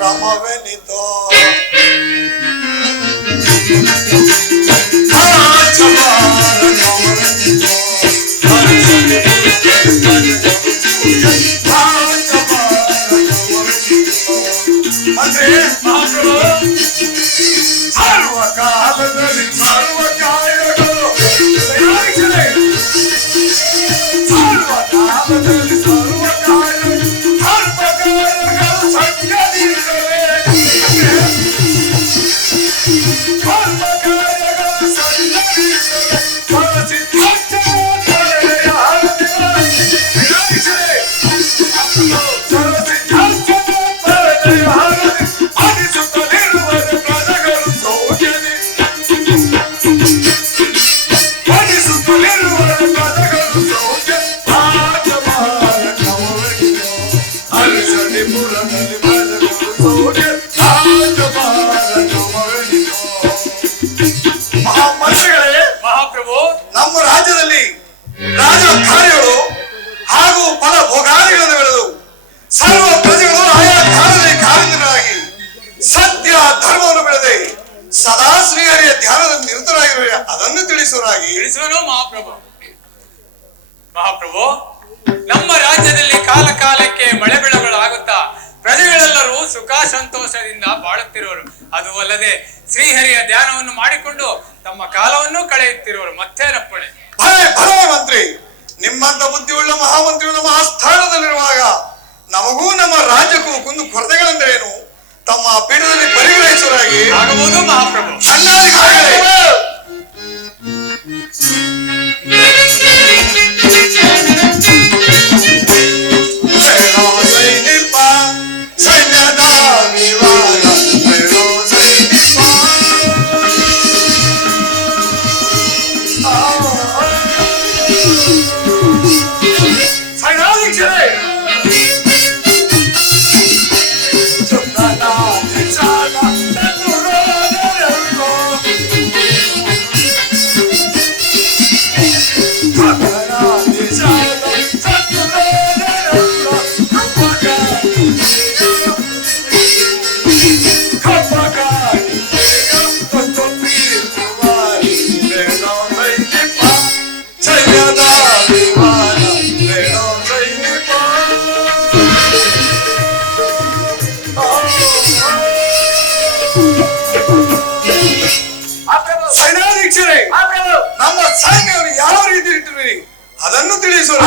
ಕ್ರಮವೆನಿತೋ ಅಂದ್ರೆ ಸರ್ವಕಾಲದಲ್ಲಿ ಸರ್ವಕಾಯಗಳು ಸರ್ವಕಾಲದಲ್ಲಿ ಸರ್ವಕಾಯಗಳು ಸರ್ವಕಾಯಗಳು ಸಂಗತಿರುತ್ತವೆ ಸರ್ವಕಾಯಗಳು ನಮ್ಮ ರಾಜ್ಯದಲ್ಲಿ ರಾಜ ಕಾರ್ಯಗಳು ಹಾಗೂ ಫಲ ಭೋಗಾದಿಗಳನ್ನು ಬೆಳೆದು ಸರ್ವ ಪ್ರಜೆಗಳು ಆಯಾ ಕಾಲದಲ್ಲಿ ಕಾರ್ಯನಿರತರಾಗಿ ಸತ್ಯ ಧರ್ಮವನ್ನು ಬೆಳೆದೆ ಸದಾ ಶ್ರೀಹರಿಯ ಧ್ಯಾನದಲ್ಲಿ ನಿರತರಾಗಿರುವೆ ಅದನ್ನು ತಿಳಿಸುವರಾಗಿ ಮಹಾಪ್ರಭು ನಮ್ಮ ರಾಜ್ಯದಲ್ಲಿ ಕಾಲ ಕಾಲಕ್ಕೆ ಮಳೆ ಬೆಳೆಗಳಾಗುತ್ತಾ ಪ್ರಜೆಗಳೆಲ್ಲರೂ ಸುಖ ಸಂತೋಷದಿಂದ ಬಾಳುತ್ತಿರುವರು. ಅದು ಅಲ್ಲದೆ ಶ್ರೀಹರಿಯ ಧ್ಯಾನವನ್ನು ಮಾಡಿಕೊಂಡು ತಮ್ಮ ಕಾಲವನ್ನು ಕಳೆಯುತ್ತಿರುವರು. ಮತ್ತೇನಪ್ಪಣೆ? ಭಲೆ ಮಂತ್ರಿ, ನಿಮ್ಮಂತ ಬುದ್ಧಿಯುಳ್ಳ ಮಹಾಮಂತ್ರಿಗಳು ನಮ್ಮ ಆಸ್ಥಾನದಲ್ಲಿರುವಾಗ ನಮಗೂ ನಮ್ಮ ರಾಜ್ಯಕ್ಕೂ ಕುಂದು ಕೊರತೆಗಳೆಂದರೇನು ತಮ್ಮ ಪೀಠದಲ್ಲಿ ಪರಿಗ್ರಹಿಸುವರಾಗಿ ಆಗಬಹುದು ಮಹಾಪ್ರಭು. ನಮ್ಮ ಸೈನ್ಯವನ್ನು ಯಾವ ರೀತಿ ಇಟ್ಟಿರುವಿರಿ ಅದನ್ನು ತಿಳಿಸುವ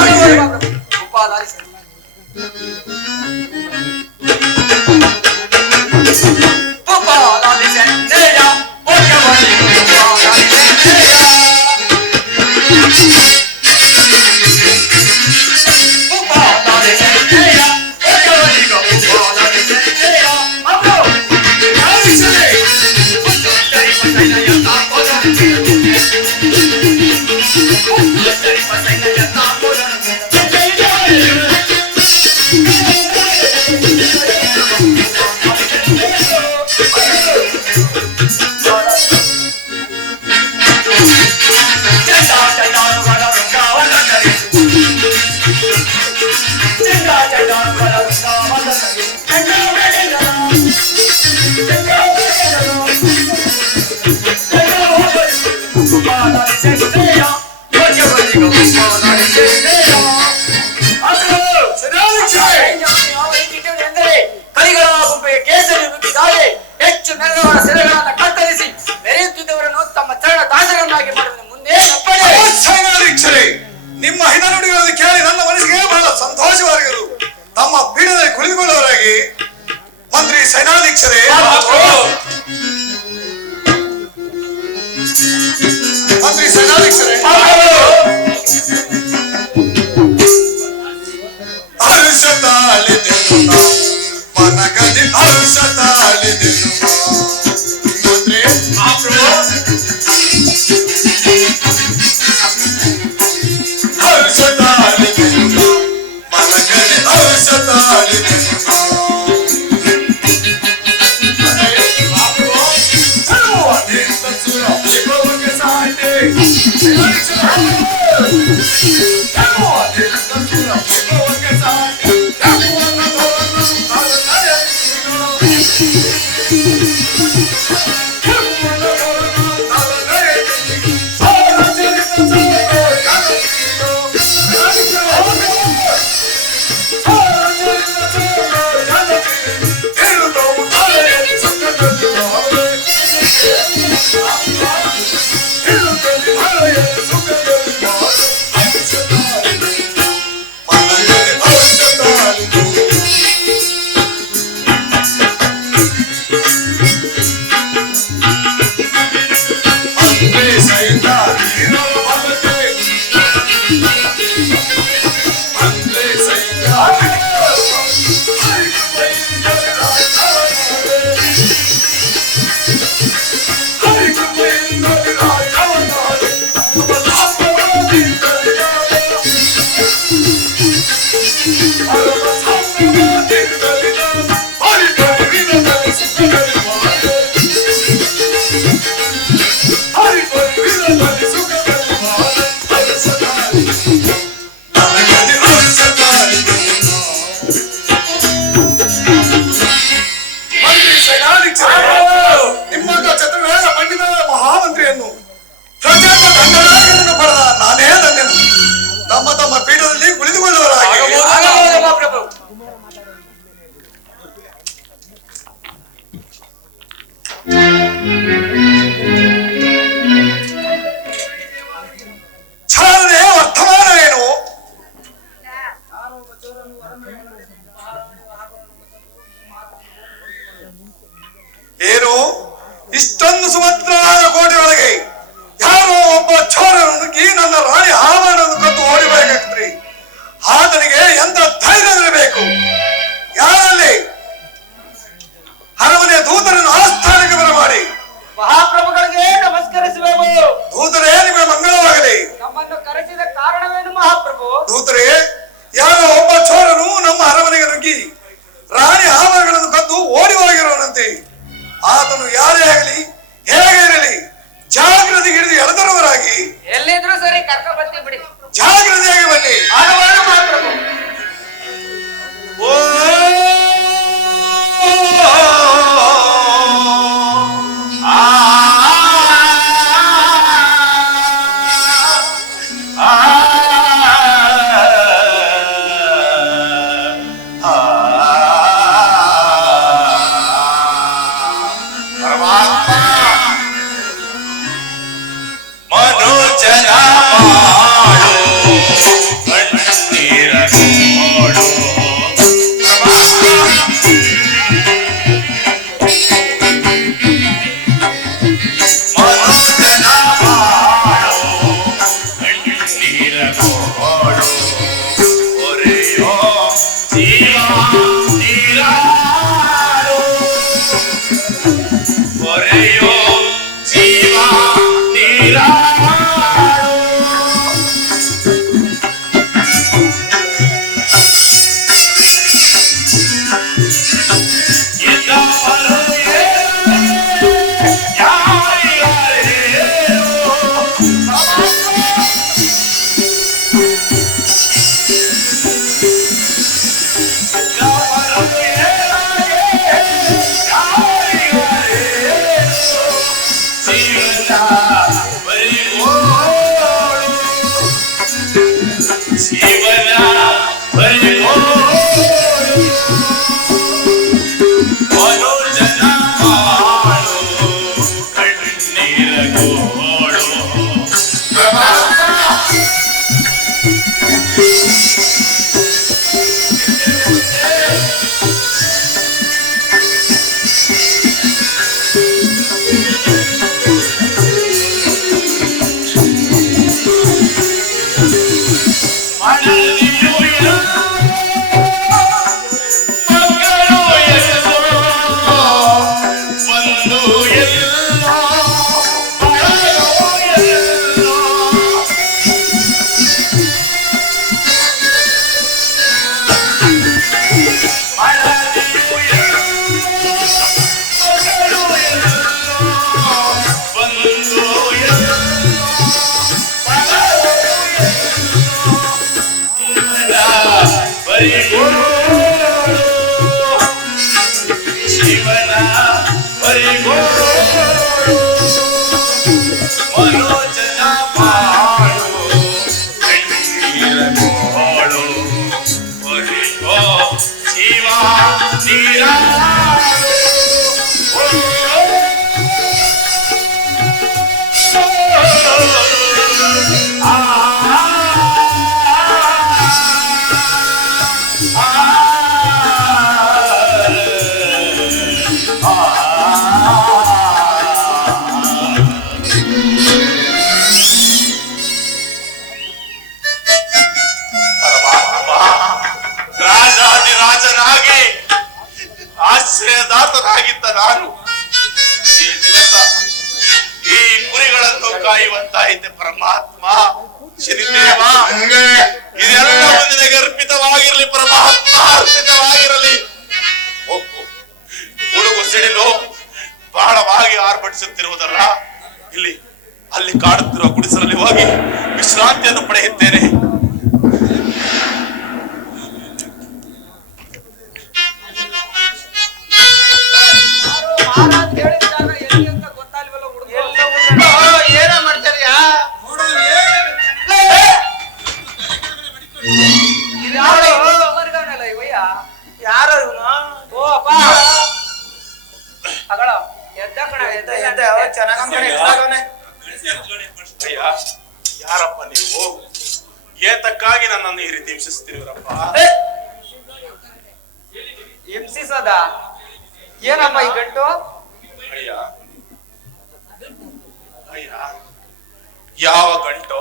ಕಲಿಗಳ ಗುಂಪಿಗೆ ಕೇಸರಿ ನುಗ್ಗಿದ್ದಾರೆ. ಹೆಚ್ಚು ಮೆರವರ ಸೆರೆಗಳನ್ನು ಕತ್ತರಿಸಿ ಮೆರೆಯುತ್ತಿದ್ದವರನ್ನು ತಮ್ಮ ಚರಣ ದಾಸರನ್ನಾಗಿ ಮಾಡುವುದು ಮುಂದೆ ಸೇನಾಧೀಕ್ಷರೇ, ನಿಮ್ಮ ಹಿತ ನುಡಿಗಳನ್ನು ಕೇಳಿ ನನ್ನ ಮನಸ್ಸಿಗೆ ಬಹಳ ಸಂತೋಷವಾಗಿರು. ತಮ್ಮ ಪೀಠದಲ್ಲಿ ಕುಳಿತುಕೊಳ್ಳುವವರಾಗಿ ಮಂತ್ರಿ ಸೇನಾಧೀಕ್ಷರೇ, ಮಂತ್ರಿ ಸೇನಾಧೀಕ್ಷರೇ, ಹರ್ಷ ತಾಳಿದೆನು ಮನಗದಿ ಹರ್ಷ ತಾಳಿದೆನು ಮಂತ್ರಿ ಹರ್ಷ ತಾಳಿದೆನು ಮನಗದಿ ಹರ್ಷ ತಾಳಿದೆನು ಏನು ಇಷ್ಟೊಂದು ಸುಭದ್ರವಾದ ಕೋಟೆಯೊಳಗೆ ಯಾರೋ ಒಬ್ಬ ಚೋರನು ನುಗ್ಗಿ ನನ್ನ ರಾಣಿ ಆಭರಣವನ್ನು ಕದ್ದು ಓಡಿಬೇಕಾಗ್ತದೆ. ಆತನಿಗೆ ಎಂತ ಧೈರ್ಯವಿರಬೇಕು? ಯಾರಲ್ಲಿ ಅರಮನೆಯ ದೂತರನ್ನು ಆಸ್ಥಾನಕ್ಕೆ ಬರಮಾಡಿ ಮಹಾಪ್ರಭುಗಳಿಗೆ ನಮಸ್ಕರಿಸುವೆವು. ದೂತರೇ ನಿಮಗೆ ಮಂಗಳವಾಗಲಿ. ನಮ್ಮನ್ನು ಕರೆಸಿದ ಕಾರಣವೇನು ಮಹಾಪ್ರಭು? ದೂತರೇ, ಯಾರೋ ಒಬ್ಬ ಚೋರನು ನಮ್ಮ ಅರಮನೆಗೆ ನುಗ್ಗಿ ರಾಣಿ ಆಭರಣಗಳನ್ನು ಕದ್ದು ಓಡಿ ಹೋಗಿರುವನಂತೆ. ಆತನು ಯಾರೇ ಆಗಲಿ ಹೇಗೆ ಇರಲಿ ಜಾಗ್ರತೆ ಹಿಡಿದು ಎಳೆದರವರಾಗಿ ಎಲ್ಲಿದ್ರು ಸರಿ ಕರ್ಕ ಬರ್ತೀವಿ ಬಿಡಿ. ಜಾಗ್ರತೆಯಾಗಿ ಬನ್ನಿ. ಆಗವಾದ ಮಹಾಪ್ರಭು. ಆಶ್ರಯದಾತನಾಗಿದ್ದ ನಾನು ಈ ದಿವಸ ಈ ಕುರಿಗಳನ್ನು ಕಾಯುವಂತಾಯಿತೆ. ಪರಮಾತ್ಮ ಶ್ರೀದೇವ, ಇದೆಲ್ಲವೂ ನಿನಗೆ ಅರ್ಪಿತವಾಗಿರಲಿ. ಪರಮಾತ್ಮ ಅರ್ಪಿತವಾಗಿರಲಿ. ಒಪ್ಪು. ಹುಡುಗು ಸಿಡಿಲು ಬಹಳವಾಗಿ ಆರ್ಭಟಿಸುತ್ತಿರುವುದಲ್ಲ, ಇಲ್ಲಿ ಅಲ್ಲಿ ಕಾಡುತ್ತಿರುವ ಗುಡಿಸಲಲ್ಲಿ ಹೋಗಿ ವಿಶ್ರಾಂತಿಯನ್ನು ಪಡೆಯುತ್ತೇನೆ. ಏನ ಮಾಡ್ತಾರಿಯಾ? ಯಾರು ಇವನು? ಓ ಅಪ್ಪ ಅಗಳ ಎದ್ದ ಕಣ ಎದ್ದ ಅಯ್ಯ, ಯಾರಪ್ಪ ನೀವು? ಏತಕ್ಕಾಗಿ ನನ್ನನ್ನು ಈ ರೀತಿ ಹಿಂಸಿಸ್ತೀರಪ್ಪ? ಹಿಂಸಿಸದ ಏನಮ್ಮ ಈ ಗಂಟು? ಅಯ್ಯ ಅಯ್ಯ ಯಾವ ಗಂಟು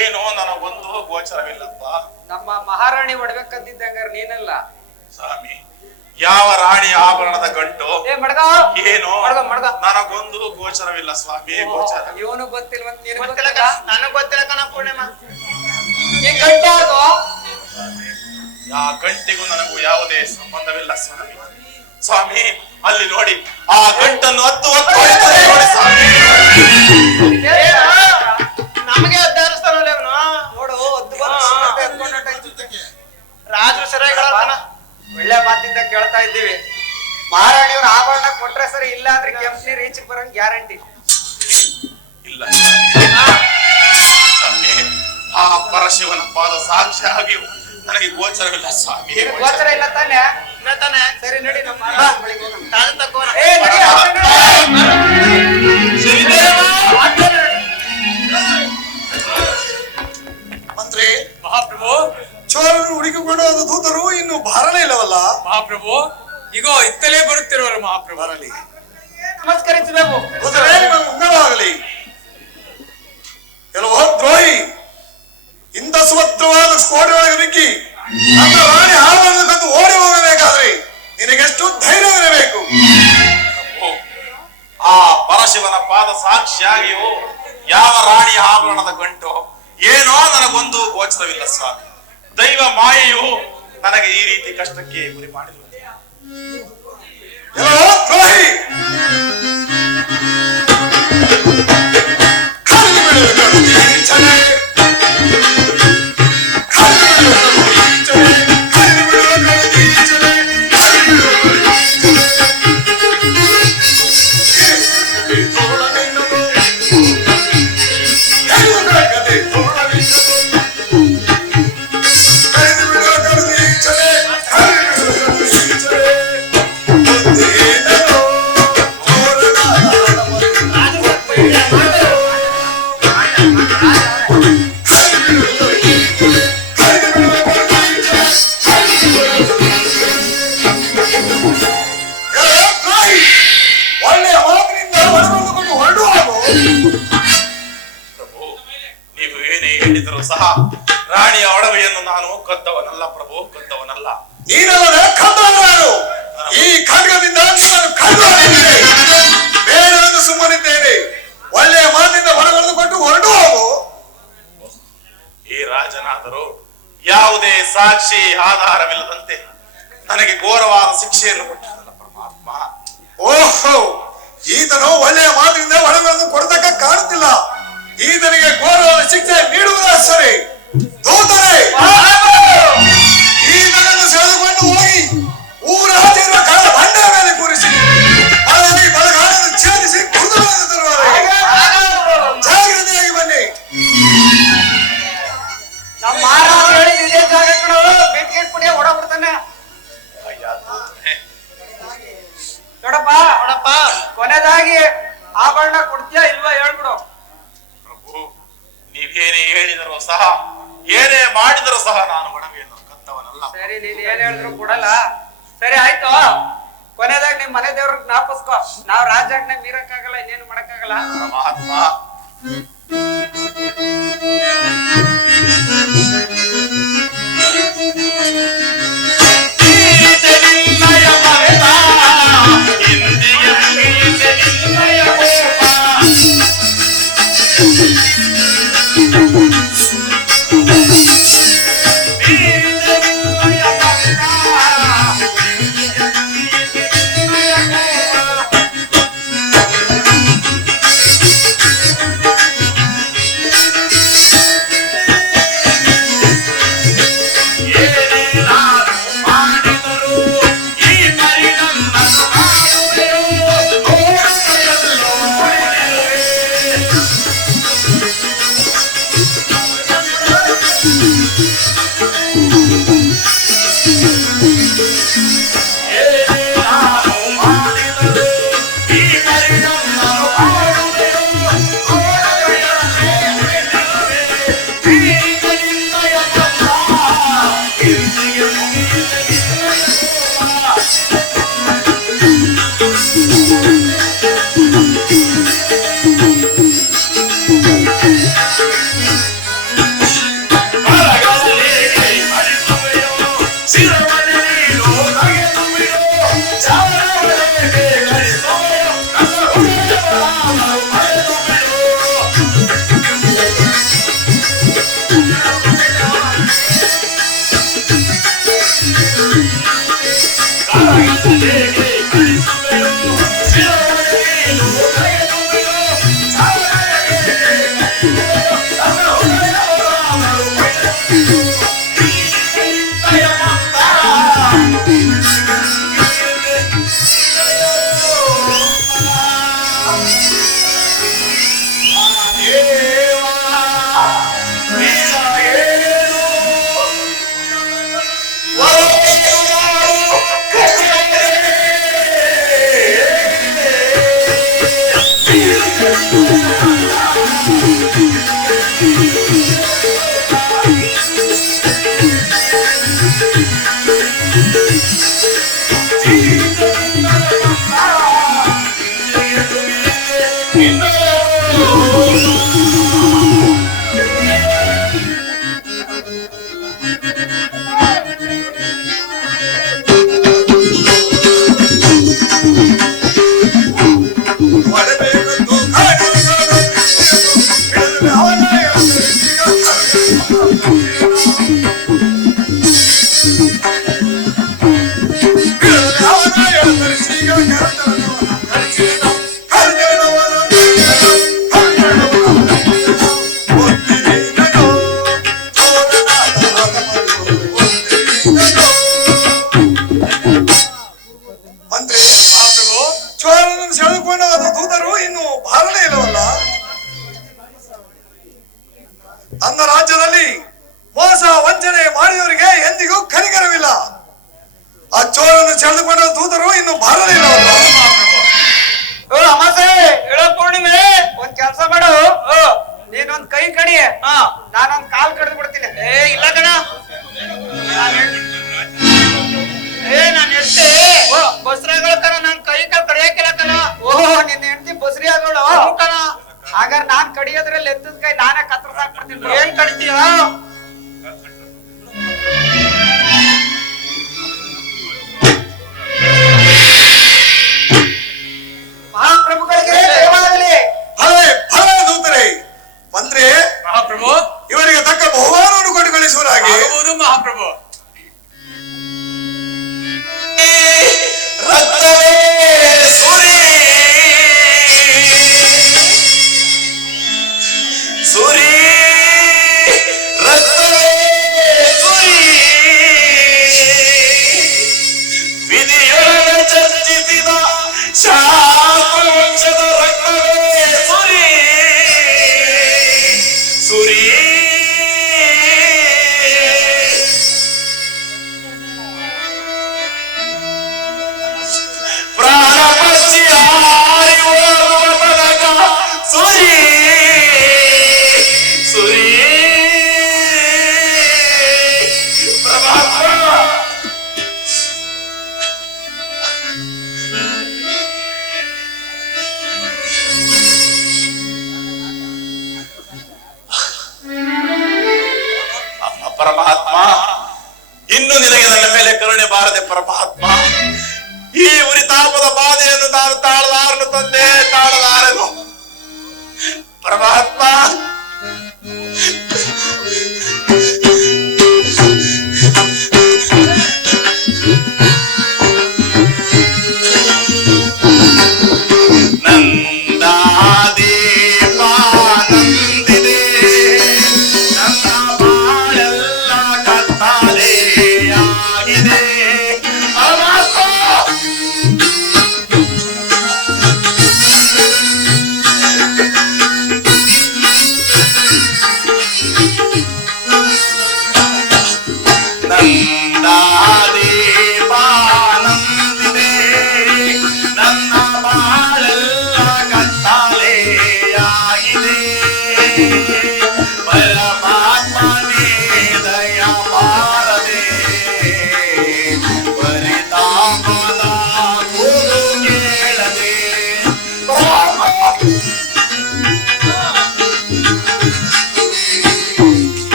ಏನೋ ನನಗೊಂದು ಗೋಚರವಿಲ್ಲಪ್ಪ. ನಮ್ಮ ಮಹಾರಾಣಿ ಒಡ್ಬೇಕಂತಿದ್ದಂಗಾರ ನೀನಲ್ಲ ಸ್ವಾಮಿ, ಯಾವ ರಾಣಿ ಆಭರಣದ ಗಂಟು ಏ ಮಡ್ಗ ಏನೋ ಮಡ್ಗ ನನಗೊಂದು ಗೋಚರವಿಲ್ಲ ಸ್ವಾಮಿ, ಗೋಚರ. ಇವನು ಗೊತ್ತಿಲ್ವಂತ ನೀನು ಗೊತ್ತಿಲ್ಲ ಕಣ, ನನಗ್ ಗೊತ್ತಿಲ್ಲ ಕಣ ಪೂರ್ಣಿಮ. ಈ ಗಂಟೆ ಅದು ಆ ಗಂಟಿಗೂ ನನಗೂ ಯಾವುದೇ ಸಂಬಂಧವಿಲ್ಲ ಸ್ವಾಮಿ. ಸ್ವಾಮಿ, ಅಲ್ಲಿ ನೋಡಿ, ಆ ಗಂಟನ್ನು ಹೊತ್ತು ಹೊಯ್ತದೆ ನೋಡಿ ಸ್ವಾಮಿ. ನಮಗೆ ಅಡ್ಡಾರಿಸ್ತಾನಲ್ಲ ಇವನು. ನೋಡು ಒದ್ದು ರಾಜರು ಸರಿಯಾಗಿ ಹೇಳ್ತಾನ. ಒಳ್ಳೆ ಮಾತಿಂದ ಕೇಳ್ತಾ ಇದ್ದೀವಿ. ಮಹಾರಾಣಿಯವ್ರ ಆಭರಣ ಕೊಟ್ರೆ ಸರಿ, ಇಲ್ಲ ಅಂದ್ರೆ ಕೆಂಪನಿ ರೀಚ್ ಬರಂಗ್ ಗ್ಯಾರಂಟಿ ಇಲ್ಲ ಸ್ವಾಮಿ, ಆ ಪರಶಿವನ ಪಾದ ಸಾಕ್ಷಿಯಾಗಿ ನನಗೆ ಗೋಚರವಿಲ್ಲ ಸ್ವಾಮಿ. ಗೋಚರ ಇಲ್ಲ ತಾನೆ? ಇಲ್ಲ ತಾನೆ? ಸರಿ ನಡಿ ನಮ್ಮ ಮಹಾರಾಣಿ ಬಳಿಗೆ ಹೋಗೋಣ. ತಾನು ತಗೋಣ. ಏ ನಡಿ, ಮಂತ್ರಿ, ಮಹಾಪ್ರಭು ಚೋರನ್ನು ಹುಡುಕಿಕೊಂಡು ಹೋದ ದೂತರು ಇನ್ನು ಬಾರಲೇ ಇಲ್ಲವಲ್ಲ? ಮಹಾಪ್ರಭು ಇಗೋ ಇತ್ತಲೇ ಬರುತ್ತಿರುವರು ಮಹಾಪ್ರಭು. ಬರಲಿ, ನಮಸ್ಕರಿಸಬೇಕು. ದೂತರೇ ನಿಮ್ಮ ಮಂಗಳವಾಗಲಿ. ಕೆಲವು ದ್ರೋಹಿ ಇಂಥ ಸುಭದ್ರವಾದ ಸ್ಫೋಟದೊಳಗೆ ನುಗ್ಗಿ ನಮ್ಮ ರಾಣಿ ಆಭರಣಕ್ಕಂದು ಓಡಿ ಹೋಗಬೇಕಾದ್ರೆ ನಿನಗೆಷ್ಟು ಧೈರ್ಯವಿರಬೇಕು? ಆ ಪರಶಿವನ ಪಾದ ಸಾಕ್ಷಿಯಾಗಿಯೂ ಯಾವ ರಾಣಿಯ ಆಭರಣದ ಗಂಟು ಏನೋ ನನಗೊಂದು ಗೋಚರವಿಲ್ಲ ಸ್ವಾಮಿ. ದೈವ ಮಾಯೆಯು ನನಗೆ ಈ ರೀತಿ ಕಷ್ಟಕ್ಕೆ ಗುರಿ ಮಾಡಿದ್ರು. ಕೆಲವು ದ್ರೋಹಿ ಹೇಳಿದರೂ ಸಹ ರಾಣಿಯ ಒಡವೆಯನ್ನು ನಾನು ಕದ್ದವನಲ್ಲ ಪ್ರಭು, ಕದ್ದವನಲ್ಲ. ನೀನಲ್ಲದೆ ಕದ್ದವನು ನಾನು. ಈ ಖಡ್ಗದಿಂದ ನಿನ್ನನ್ನು ಕದ್ದು ಹಾಕಿದ್ದೇನೆ. ಬೇರೆಂದು ಸುಮ್ಮನಿದ್ದೇನೆ. ಒಳ್ಳೆಯ ಮಾತಿಂದ ಹೊರಗೆಳೆದುಕೊಂಡು ಹೊರಟು ಹೋಗು. ಈ ರಾಜನಾದರೂ ಯಾವುದೇ ಸಾಕ್ಷಿ ಆಧಾರವಿಲ್ಲದಂತೆ ನನಗೆ ಘೋರವಾದ ಶಿಕ್ಷೆಯನ್ನು ಕೊಟ್ಟಿದ್ದಲ್ಲ ಪರಮಾತ್ಮ. ಓಹೋ, ಈತನು ಒಳ್ಳೆಯ ಮಾತಿನಿಂದ ಹೊರಗೆಳೆದು ಕೊಡತಕ್ಕ ಕಾಣುತ್ತಿಲ್ಲ. ಈತನಿಗೆ ಘೋರವಾದ ಶಿಕ್ಷೆ ನೀಡುವುದ ಸರಿ. ದೂತರೇ, ಈತನನ್ನು ಸೆಳೆದುಕೊಂಡು ಹೋಗಿ ಊರಾಚೆರುವ ಕಳೆದ ಬಂಡೆಯ ಮೇಲೆ ಕೂರಿಸಿ ಅದರಲ್ಲಿ ಬಲಗಾಲನ್ನು ಛೇದಿಸಿ ಕುರುಡುಗಳನ್ನು ತರುವರು. ಜಾಗ್ರತೆಯಾಗಿ ಬನ್ನಿ. ನಮ್ಮ ಮಹಾರಾಜ ಹೇಳಿದ ಇದೇ ಜಾಗ ಕಡೆ ಬಿಟ್ಕಿಟ್ ಪುಡಿಯ ಹೊಡಬಿಡ್ತಾನೆ. ಅಯ್ಯ ದೂತನೇ, ನೋಡಪ್ಪ ನೋಡಪ್ಪ, ಕೊನೆದಾಗಿ ಆಭರಣ ಕೊಡ್ತೀಯಾ ಇಲ್ವಾ ಹೇಳ್ಬಿಡು. ಪ್ರಭು, ನೀವೇನೇ ಹೇಳಿದರೂ ಸಹ ಏನೇ ಮಾಡಿದರೂ ಸಹ ನಾನು ಒಡವೆಯನ್ನು ಕದ್ದವನಲ್ಲ. ಸರಿ, ನೀನ್ ಏನ್ ಹೇಳಿದ್ರು ಕೊಡಲ್ಲ. ಸರಿ ಆಯ್ತು, ಕೊನೆದಾಗ ನಿಮ್ ಮನೆ ದೇವ್ರ ಜ್ಞಾಪಿಸ್ಕೊ. ನಾವ್ ರಾಜಾಜ್ಞೆ ಮೀರಕ್ಕಾಗಲ್ಲ, ಇನ್ನೇನು ಮಾಡಕ್ಕಾಗಲ್ಲ. ಪರಮಾತ್ಮ, ನನ್ನ ರಾಜ್ಯದಲ್ಲಿ ಮೋಸ ವಂಚನೆ ಮಾಡಿದವರಿಗೆ ಎಂದಿಗೂ ಕನಿಕರವಿಲ್ಲ. ಆ ಚೋರನ್ನು ಸೆಳೆದುಕೊಂಡ ದೂತರು ಇನ್ನು ಬಾರಲಿಲ್ಲವಲ್ಲ. ಅಮಾಸೆ ಹೇಳೋ ಪೂರ್ಣಿಮೆ ಒಂದ್ ಕೆಲ್ಸ ಮಾಡು, ನೀನೊಂದ್ ಕೈ ಕಡಿ, ನಾನೊಂದ್ ಕಾಲ್ ಕಡ್ದು ಬಿಡ್ತೀನಿ. ಇಲ್ಲ ಕಣ, ನಾನ್ ಹೆಂಡತಿ ಬಸ್ರಿಗಳು ಕಣ, ನಾನ್ ಕೈ ಕಾಲ್ ಕಡಿಯಾಕಿಲ್ಲ ಕಣ. ಓಹೋ, ನಿನ್ನ ಹೆಂಡತಿ ಬಸ್ರಿ ಆಗೋಳು ಕಣ. ಹಾಗಾದ್ರೆ ನಾನ್ ಕಡಿಯೋದ್ರಲ್ಲಿ ಎತ್ತದ ಕೈ ನಾನೇ ಕತ್ತರ್ಸ್ ಹಾಕ್ಬಿಡ್ತೀನಿ. ಏನ್ ಕಡಿತೀಯ? ಮಹಾಪ್ರಭುಗಳಿಗೆ ಜಯವಾಗಲಿ. ಭಲೆ ಭಲೆ ದೂತರೇ, ಮಂತ್ರಿ ಮಹಾಪ್ರಭು, ಇವರಿಗೆ ತಕ್ಕ ಬಹುಮಾನವನ್ನು ಕೊಟ್ಟು ಕಳಿಸುವರಾಗಿ. ಆಗಬಹುದು ಮಹಾಪ್ರಭು. ಪರಮಾತ್ಮ, ಇನ್ನು ನಿನಗೆ ನನ್ನ ಮೇಲೆ ಕರುಣೆ ಬಾರದೆ ಪರಮಾತ್ಮ. ಈ ಉರಿತಾಪದ ಬಾಧೆಯನ್ನು ನಾನು ತಾಳಲಾರನು ತಂದೆ, ತಾಳಲಾರನು ಪರಮಾತ್ಮ.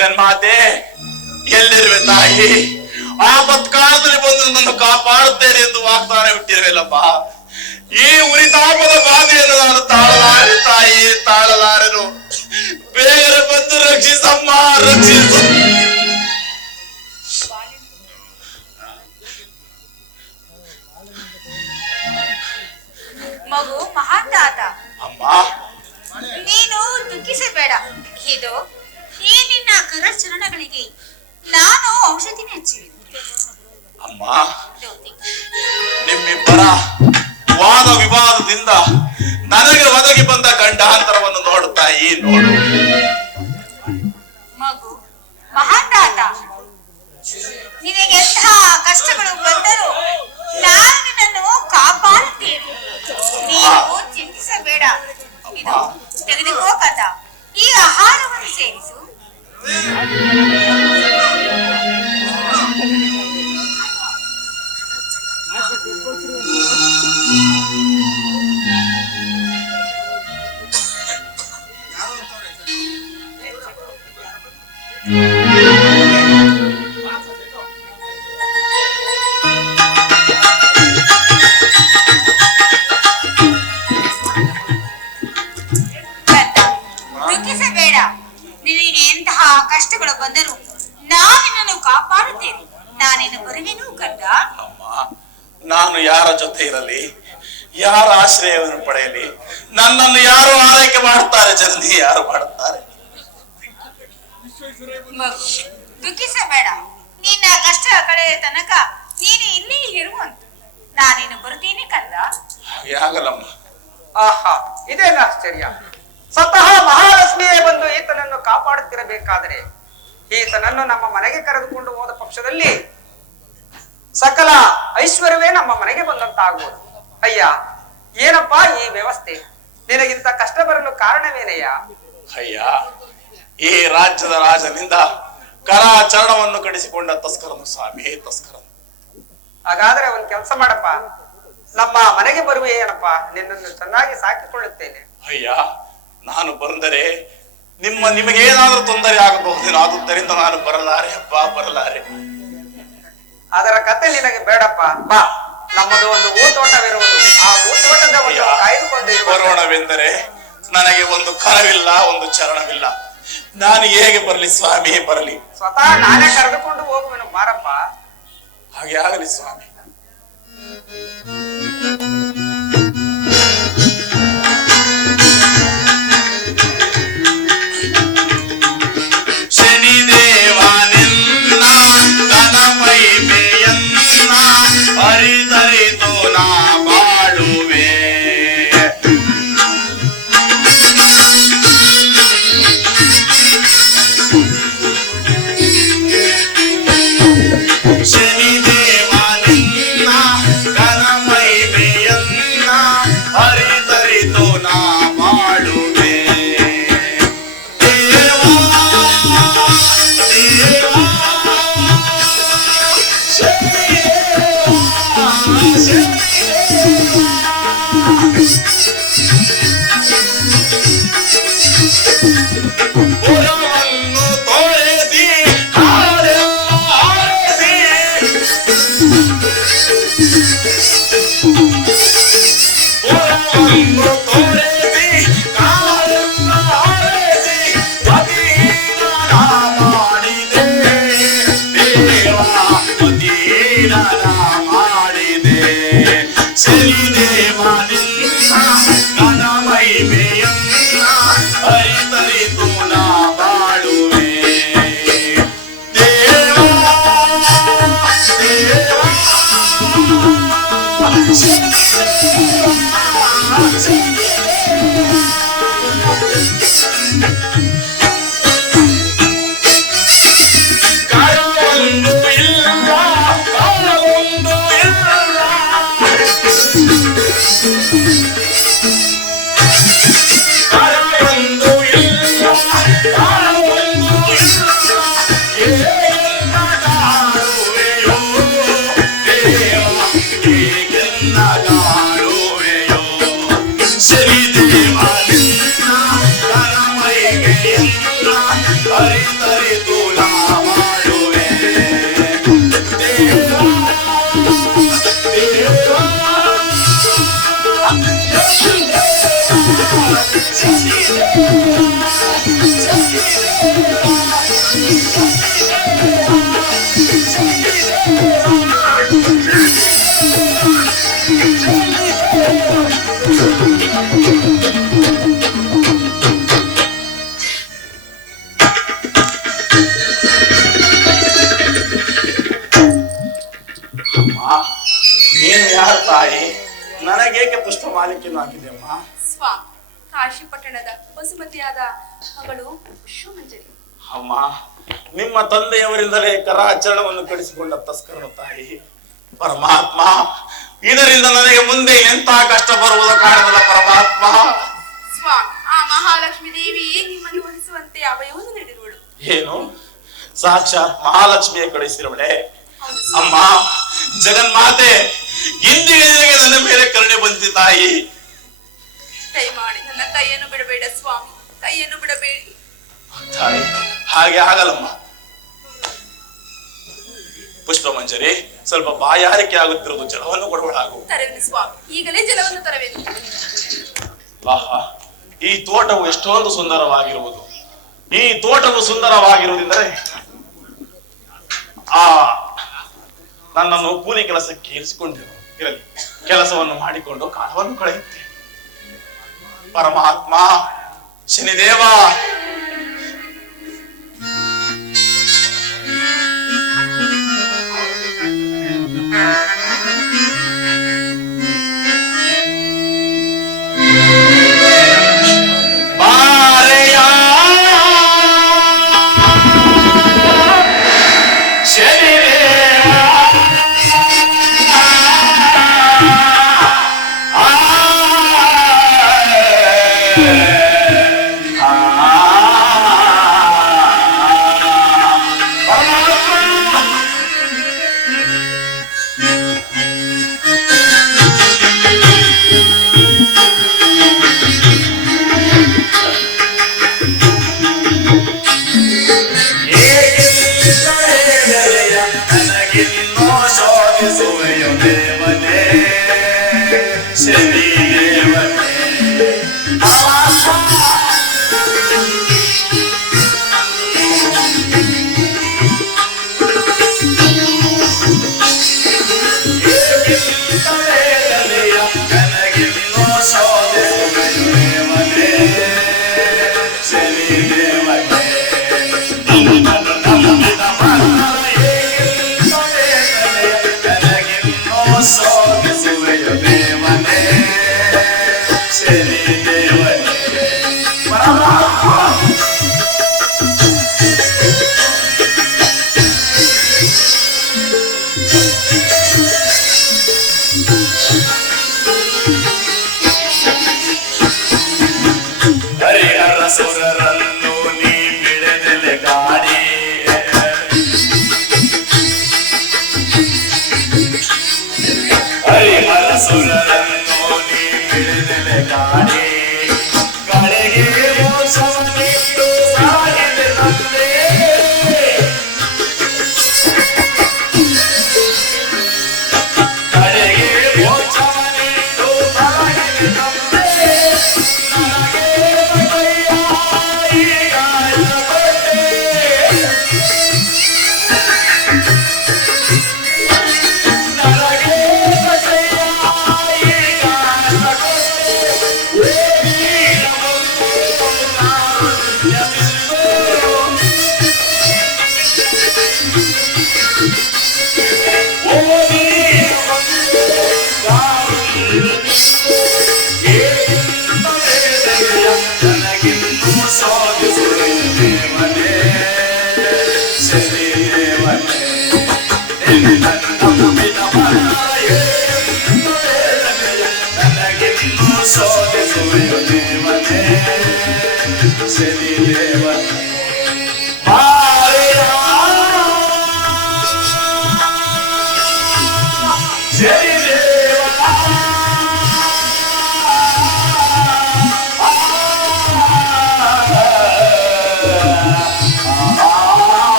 ಜಗನ್ಮಾತೆ ಎಲ್ಲಿರುವೆ ತಾಯಿ? ಆಪತ್ಕಾಲದಲ್ಲಿ ಬಂದು ನನ್ನನ್ನು ಕಾಪಾಡುತ್ತೇನೆ ಎಂದು ವಾಗ್ದಾನ ಬಿಟ್ಟಿರುವೆಲ್ಲಪ್ಪ. ಈ ಉರಿತಾಪದ ಬಾಧೆಯನ್ನು ನಾನು ತಾಳಲಾರೆ ತಾಯಿ, ತಾಳಲಾರೆನು. ಬೇಗನೆ ಬಂದು ರಕ್ಷಿಸಮ್ಮ, ರಕ್ಷಿಸು. ಮಗು ಮಹಾತಾತ, ಅಮ್ಮ, ನೀನು ದುಃಖಿಸಬೇಡ. ಇದು ಈ ನಿನ್ನ ಕರಚರಣಗಳಿಗೆ ನಾನು ಔಷಧಿನ ಹಚ್ಚಿರುವೆ. ಅಮ್ಮ, ನಿಮ್ಮಿಬ್ಬರ ವಾದ ವಿವಾದದಿಂದ ನನಗೆ ಒದಗಿ ಬಂದ ಗಂಡಾಂತರವನ್ನು ನೋಡು ತಾಯಿ, ನೋಡು. ಮಗು ಮಹಾತಾತ, ನಿನಗೆ ಎಂತಹ ಕಷ್ಟಗಳು ಬಂದರೂ ನಾನು ನಿನ್ನನ್ನು ಕಾಪಾಡುತ್ತೇನೆ. ನೀನು ಚಿಂತಿಸಬೇಡ. ಇದು ತೆಗೆದುಕೋ ಕಥಾ. ಈ ಆಹಾರವನ್ನು ಸೇರಿಸು. ದುಃಖಿಸಬೇಡ. ನಿನಗೆ ಎಂತಹ ಕಷ್ಟಗಳು ಬಂದರೂ ನಾನು ನಿನ್ನನ್ನು ಕಾಪಾಡುತ್ತೇನೆ. ನಾನೇನು ಬರುವೆನು ಕಂದ. ಅಮ್ಮ, ನಾನು ಯಾರ ಜೊತೆ ಇರಲಿ, ಯಾರ ಆಶ್ರಯವನ್ನು ಪಡೆಯಲಿ? ನನ್ನನ್ನು ಯಾರು ಆರೈಕೆ ಮಾಡುತ್ತಾರೆ ಜನನಿ? ಯಾರು ಮಾಡುತ್ತಾರೆ? ಮಗು ದುಃಖಿಸಬೇಡ. ನಿನ್ನ ಕಷ್ಟ ಕಳೆಯ ತನಕ ನೀನು ಇಲ್ಲಿ ಇರುವಂತ. ನಾನೇನು ಬರುತ್ತೇನೆ ಕಂದ. ಹಾಗೆ ಆಗಲ್ಲಮ್ಮ. ಆಹಾ, ಇದೇನು ಆಶ್ಚರ್ಯ! ಸ್ವತಃ ಮಹಾಲಕ್ಷ್ಮಿಯೇ ಬಂದು ಈತನನ್ನು ಕಾಪಾಡುತ್ತಿರಬೇಕಾದರೆ ಈತನನ್ನು ನಮ್ಮ ಮನೆಗೆ ಕರೆದುಕೊಂಡು ಹೋದ ಪಕ್ಷದಲ್ಲಿ ಸಕಲ ಐಶ್ವರ್ಯವೇ ನಮ್ಮ ಮನೆಗೆ ಬಂದಂತಾಗುವುದು. ಅಯ್ಯ, ಏನಪ್ಪಾ ಈ ವ್ಯವಸ್ಥೆ? ನಿನಗಿಂತ ಕಷ್ಟ ಬರಲು ಕಾರಣವೇನಯ್ಯ? ಅಯ್ಯ, ಈ ರಾಜ್ಯದ ರಾಜನಿಂದ ಕರಾಚರಣವನ್ನು ಕಡಿಸಿಕೊಂಡ ತಸ್ಕರನು ಸ್ವಾಮಿ, ತಸ್ಕರನು. ಹಾಗಾದ್ರೆ ಒಂದ್ ಕೆಲಸ ಮಾಡಪ್ಪ, ನಮ್ಮ ಮನೆಗೆ ಬರುವೆ ಏನಪ್ಪ, ನಿನ್ನನ್ನು ಚೆನ್ನಾಗಿ ಸಾಕಿಕೊಳ್ಳುತ್ತೇನೆ. ಅಯ್ಯ, ನಾನು ಬಂದರೆ ನಿಮಗೇನಾದ್ರೂ ತೊಂದರೆ ಆಗಬಹುದು. ಆದುದರಿಂದ ನಾನು ಬರಲಾರೆ ಅಪ್ಪ, ಬರಲಾರೆ. ಅದರ ಕತೆ ನಿನಗೆ ಬೇಡಪ್ಪ. ಬಾ, ನಮ್ಮದು ಒಂದು ಹೂತೋಟವಿರುವುದು. ಆ ಹೂತೋಟದ ಒಂದು ಕಾಯ್ದುಕೊಂಡು ಬರೋಣವೆಂದರೆ ನನಗೆ ಒಂದು ಕರವಿಲ್ಲ, ಒಂದು ಚರಣವಿಲ್ಲ. ನಾನು ಹೇಗೆ ಬರಲಿ ಸ್ವಾಮಿ, ಬರಲಿ? ಸ್ವತಃ ನಾನೇ ಕರೆದುಕೊಂಡು ಹೋಗುವೆನು, ಬಾರಪ್ಪ. ಹಾಗೆ ಆಗಲಿ ಸ್ವಾಮಿ. ಶನಿದೇವನಿನ್ನ ಗಣಪೈ ಮೇಯನ್ನ ಹರಿದರಿದು ನಾ ಬಾಳುವೆ. ಶನಿದೇವನಿನ್ನ ಗಣಪೈ ಮೇಯನ್ನ ಹರಿದರಿದು ನಾ ಬಾಳುವೆ. ಪುರವನ್ನು ತೊಳೆದಿ ಕಾಲೆಲ್ಲ ಆರಿಸಿ, ಪುರವನ್ನು ತೊಳೆದಿ ಕಾಲೆಲ್ಲ ಆರಿಸಿ ಪತಿಹೀನನ ಮಾಡಿದೆ ದೇವ, ಪತಿಹೀನನ ಮಾಡಿದೆ. ಶನಿದೇವನಿನ್ನ ಗಣಮೈ ಮೇಯನ್ನ ಹರಿತರಿದು ನಾ ಬಾಳುವೆ. ದೇವ ದೇವ ಕಾಲವೊಂದು ಇಲ್ಲ, ಕಾಲವೊಂದು ಇಲ್ಲ. ಕಾಲವೊಂದು ಇಲ್ಲ, ಕಾಲವೊಂದು ಇಲ್ಲ. ಏಕೆನ್ನ ಕಾಣುವೆಯೋ ದೇವ, ಏಕೆನ್ನ ಕಾಣುವೆಯೋ? ಶನಿದೇವ ನೀನು ಯಾರ ತಾಯಿ? ನನಗೇಕೆ ಪುಷ್ಪ ಮಾಲಿಕೆಯನ್ನು ಹಾಕಿದೆಯಮ್ಮ? ಸ್ವಾಮಿ, ಕಾಶಿ ಪಟ್ಟಣದ ವಸುಮತಿಯಾದ ಅವಳು ಪುಷ್ಪಮಂಜರಿ. ಅಮ್ಮ, ನಿಮ್ಮ ತಂದೆಯವರಿಂದಲೇ ಕರಾಚರಣವನ್ನು ಕಳಿಸಿಕೊಂಡ ತಸ್ಕರನ ತಾಯಿ ಪರಮಾತ್ಮ, ಇದರಿಂದ ನನಗೆ ಮುಂದೆ ಎಂತ ಕಷ್ಟ ಬರುವುದು ಕಾರಣದಲ್ಲ ಪರಮಾತ್ಮ. ಸ್ವಾಮಿ, ಆ ಮಹಾಲಕ್ಷ್ಮಿ ದೇವಿ ನಿಮ್ಮನ್ನು ಉಳಿಸುವಂತೆ ಅಭಯವನ್ನು ನೀಡಿರುವಳು. ಏನು? ಸಾಕ್ಷಾತ್ ಮಹಾಲಕ್ಷ್ಮಿಯ ಕಳಿಸಿರುವಳೆ? ಅಮ್ಮ, ಜಗನ್ಮಾತೆ, ಇಂದಿಗೆ ನನ್ನ ಮೇಲೆ ಕರುಣೆ ಬಂದಿದೆ ತಾಯಿ. ದಯಮಾಡಿ ನನ್ನ ಕೈಯನ್ನು ಬಿಡಬೇಡ ಸ್ವಾಮಿ, ಕೈಯನ್ನು ಬಿಡಬೇಡಿ. ತಾಯಿ, ಹಾಗೆ ಆಗಲ್ಲಮ್ಮ. ಪುಷ್ಪ ಮಂಜರಿ, ಸ್ವಲ್ಪ ಬಾಯಾರಿಕೆ ಆಗುತ್ತಿರುವುದು, ಜಲವನ್ನು ಕೊಡಬಾಗು. ತರವೇನು ಸ್ವಾಮಿ, ಈಗಲೇ ಜಲವನ್ನು ತರವೇನು. ಆಹಾ, ಈ ತೋಟವು ಎಷ್ಟೊಂದು ಸುಂದರವಾಗಿರುವುದು. ಈ ತೋಟವು ಸುಂದರವಾಗಿರುವುದೆಂದರೆ ನನ್ನನ್ನು ಕೂಲಿ ಕೆಲಸಕ್ಕೆ ಇರಿಸಿಕೊಂಡಿರು. ಇರಲಿ, ಕೆಲಸವನ್ನು ಮಾಡಿಕೊಂಡು ಕಾಲವನ್ನು ಕಳೆಯುತ್ತೆ. ಪರಮಾತ್ಮ, ಶನಿದೇವ,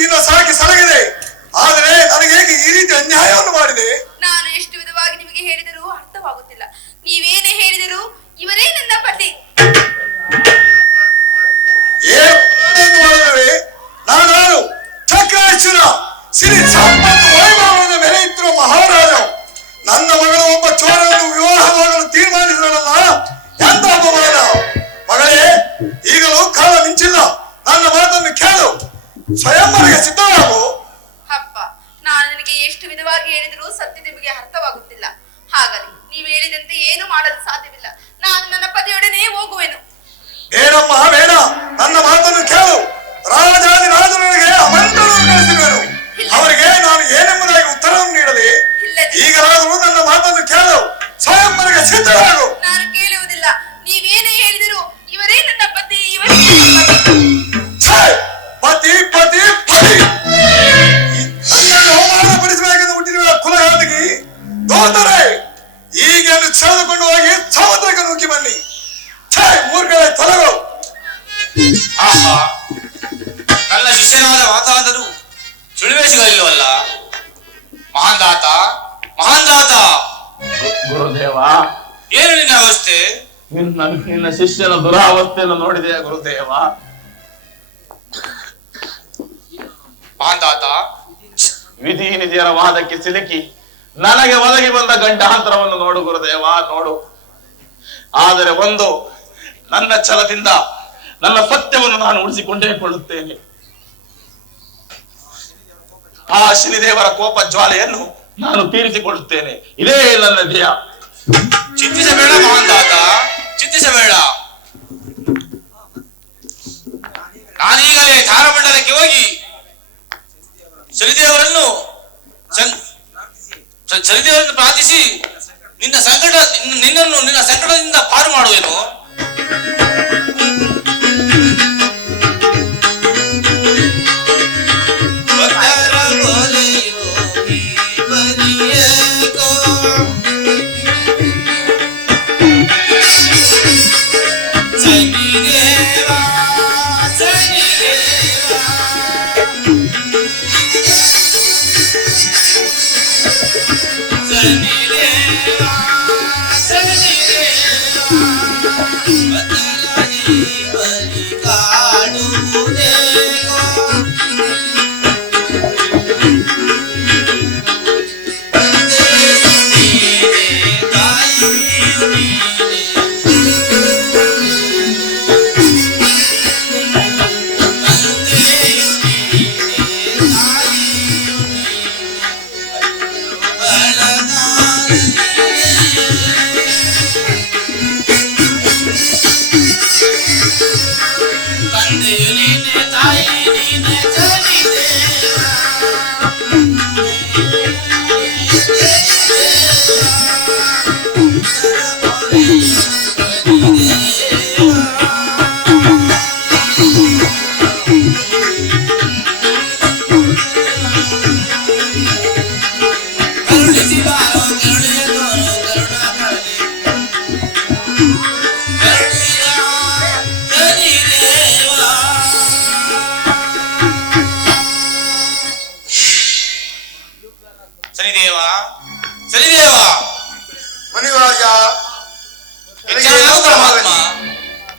ಪ್ರೀತಿಯಿಂದ ಸಾಕಿ ಸಲಗಿದೆ. ಆದರೆ ನನಗೆ ಹೇಗೆ ಈ ರೀತಿ ಅನ್ಯಾಯವನ್ನು ಮಾಡಿದೆ? ನಾನು ಎಷ್ಟು ವಿಧವಾಗಿ ನಿಮಗೆ ಹೇಳಿದರೂ ಅರ್ಥವಾಗುತ್ತಿಲ್ಲ. ನೀವೇನೇ ಹೇಳಿದರೂ ಇವರೇ ನನ್ನ ಪತಿ. ನಾನು ಚಕ್ರೇಶ್ವರ ಸಿರಿ ಸಂಪತ್ತು ವೈಭವದ ಮೇಲೆ ಇತ್ತಿರುವ ಮಹಾರಾಜ. ನನ್ನ ಮಗಳು ಒಬ್ಬ ಚೋರನ್ನು ವಿವಾಹವಾಗಲು ತೀರ್ಮಾನಿಸಿದಳಲ್ಲ, ಎಂತ ಅಪಮಾನ! ಮಗಳೇ, ಈಗಲೂ ಕಾಲ ಮಿಂಚಿಲ್ಲ. ನನ್ನ ಮಾತನ್ನು ಕೇಳು, ಸ್ವಯಂವರಿಗೆ ಸಿದ್ಧವಾಗು. ಅಪ್ಪ, ನಾನು ನಿನಗೆ ಎಷ್ಟು ವಿಧವಾಗಿ ಹೇಳಿದರೂ ಸತ್ಯ ನಿಮಗೆ ಅರ್ಥವಾಗುತ್ತಿಲ್ಲ. ಹಾಗಾಗಿ ನೀವು ಹೇಳಿದಂತೆ ಏನು ಮಾಡಲು ಸಾಧ್ಯವಿಲ್ಲ. ನಾನು ನನ್ನ ಪತಿಯೊಡನೆ ಹೋಗುವೆನು. ಬೇಡಮ್ಮ ಬೇಡ, ನನ್ನ ಮಾತನ್ನು ಕೇಳು. ರಾಜಾದಿ ರಾಜನಿಗೆ ಅಮಂತ್ರವನ್ನು ಕಳಿಸಿರುವೆನು. ಅವರಿಗೆ ನಾನು ಏನೆಂಬುದಾಗಿ ಉತ್ತರವನ್ನು ನೀಡಲಿ. ಈಗಲಾದರೂ ನನ್ನ ಮಾತನ್ನು ಕೇಳು, ಸ್ವಯಂವರಿಗೆ ಸಿದ್ಧರಾಗು. ನಾನು ಕೇಳುವುದಿಲ್ಲ. ನೀವೇನೇ ಹೇಳಿದರೂ ಇವರೇ ನನ್ನ ಪತಿ, ಇವರೇ ಪತಿ ಪತಿ ಪತಿ ನನ್ನನ್ನು ಅವಮಾನಪಡಿಸಬೇಕೆಂದು ಹುಟ್ಟಿರುವ ಕುಲಘಾತಕಿ ದೋತರೆ, ಈಗೇನು ಸೆಳೆದುಕೊಂಡು ಹೋಗಿ ಸಮುದ್ರಕ್ಕೆ ನುಗ್ಗಿ ಬನ್ನಿ. ಮೂರ್ಖಳೆ ತೊಲಗು. ಆಹಾ, ನನ್ನ ಶಿಷ್ಯನಾದ ಮಾತಾದರೂ ಸುಳಿವೆ ಸಿಗಲಿಲ್ಲವಲ್ಲ. ಮಹಾಂದಾತ, ಮಹಾಂದಾತ, ಗುರುದೇವ, ಏನು ನಿನ್ನ ಅವಸ್ಥೆ? ನಿನ್ನ ಶಿಷ್ಯನ ದುರಾವಸ್ಥೆಯನ್ನು ನೋಡಿದೆಯಾ ಗುರುದೇವ? ಮಹಾಂದಾತ, ವಿಧಿ ನಿಧಿಯರ ವಾದಕ್ಕೆ ಸಿಲುಕಿ ನನಗೆ ಒದಗಿ ಬಂದ ಗಂಡಾಂತರವನ್ನು ನೋಡು ಗುರುದೇವ, ನೋಡು. ಆದರೆ ಒಂದು, ನನ್ನ ಛಲದಿಂದ ನನ್ನ ಸತ್ಯವನ್ನು ನಾನು ಉಳಿಸಿಕೊಂಡೇ ಕೊಳ್ಳುತ್ತೇನೆ. ಆ ಶನಿದೇವರ ಕೋಪ ಜ್ವಾಲೆಯನ್ನು ನಾನು ತೀರಿಸಿಕೊಳ್ಳುತ್ತೇನೆ. ಇದೇ ನನ್ನ ಧ್ಯೇಯ. ಚಿಂತಿಸಬೇಡ ಮಹಾಂದಾತ, ಚಿಂತಿಸಬೇಡ. ನಾನೀಗಲೇ ತಾರಮಂಡಲಕ್ಕೆ ಹೋಗಿ ಶನಿದೇವರನ್ನು ಪ್ರಾರ್ಥಿಸಿ ನಿನ್ನನ್ನು ನಿನ್ನ ಸಂಕಟದಿಂದ ಪಾರು ಮಾಡುವೆನು.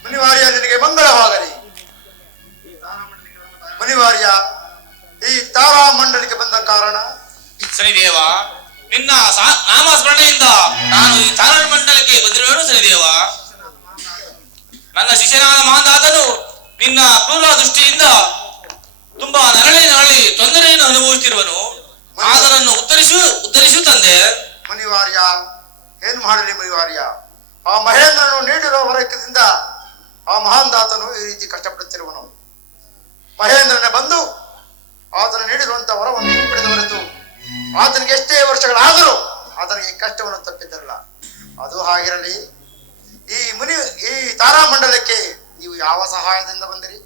ಮನಿವಾರ್ಯ, ನಿನಗೆ ಮಂಗಳವಾಗಲಿ. ಮನಿವಾರ್ಯ, ಈ ತಾರಾ ಮಂಡಲಿಗೆ ಬಂದ ಕಾರಣ? ಶನಿದೇವ, ನಿನ್ನ ನಾಮಸ್ಮರಣೆಯಿಂದ ನಾನು ಈ ತಾರಾ ಮಂಡಲಕ್ಕೆ ಬಂದಿರುವೆನು. ಶನಿದೇವ, ನನ್ನ ಶಿಷ್ಯನಾದ ಮಹಾಂದಾತನು ನಿನ್ನ ಕ್ರೂರ ದೃಷ್ಟಿಯಿಂದ ತುಂಬಾ ನರಳಿ ತೊಂದರೆಯನ್ನು ಅನುಭವಿಸುತ್ತಿರುವನು. ಅದನ್ನು ಉತ್ತರಿಸು ತಂದೆ. ಮನಿವಾರ್ಯ, ಏನು ಮಾಡಲಿ ಮನಿವಾರ್ಯ? ಆ ಮಹೇಂದ್ರನು ನೀಡಿರುವ ವರದಿಂದ ಆ ಮಹಾಂದಾತನು ಈ ರೀತಿ ಕಷ್ಟಪಡುತ್ತಿರುವನು. ಮಹೇಂದ್ರನೇ ಬಂದು ಆತನು ನೀಡಿರುವಂತಹ ವರವನ್ನು ಪಡೆದ ಹೊರತು ಆತನಿಗೆ ಎಷ್ಟೇ ವರ್ಷಗಳಾದರೂ ಆತನಿಗೆ ಕಷ್ಟವನ್ನು ತಪ್ಪಿದ್ದರಲ್ಲ. ಅದು ಹಾಗಿರಲಿ, ಈ ತಾರಾಮಂಡಲಕ್ಕೆ ನೀವು ಯಾವ ಸಹಾಯದಿಂದ ಬಂದಿರಿ?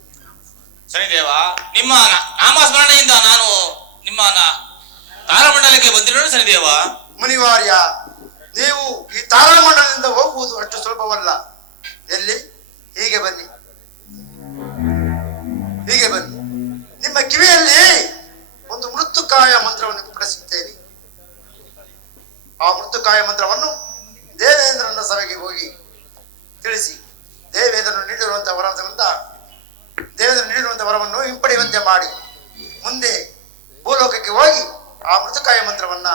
ಶನಿದೇವ, ನಿಮ್ಮ ನಾಮಸ್ಮರಣೆಯಿಂದ ನಾನು ನಿಮ್ಮ ತಾರಾಮಂಡಲಕ್ಕೆ ಬಂದಿರೋನು. ಶನಿದೇವ, ಮುನಿವಾರ್ಯ, ನೀವು ಈ ತಾರಾಮಂಡಲದಿಂದ ಹೋಗುವುದು ಅಷ್ಟು ಸುಲಭವಲ್ಲ. ಎಲ್ಲಿ? ಹೀಗೆ ಬನ್ನಿ, ಹೀಗೆ ಬನ್ನಿ. ನಿಮ್ಮ ಕಿವಿಯಲ್ಲಿ ಒಂದು ಮೃತ್ಯುಕಾಯ ಮಂತ್ರವನ್ನು ಪಡಿಸುತ್ತೇನೆ. ಆ ಮೃತ್ಯುಕಾಯ ಮಂತ್ರವನ್ನು ದೇವೇಂದ್ರನ ಸಭೆಗೆ ಹೋಗಿ ತಿಳಿಸಿ ದೇವೇಂದ್ರ ನೀಡಿರುವಂತಹ ವರವನ್ನು ಹಿಂಪಡೆಯುವಂತೆ ಮಾಡಿ ಮುಂದೆ ಭೂಲೋಕಕ್ಕೆ ಹೋಗಿ ಆ ಮೃತಕಾಯ ಮಂತ್ರವನ್ನ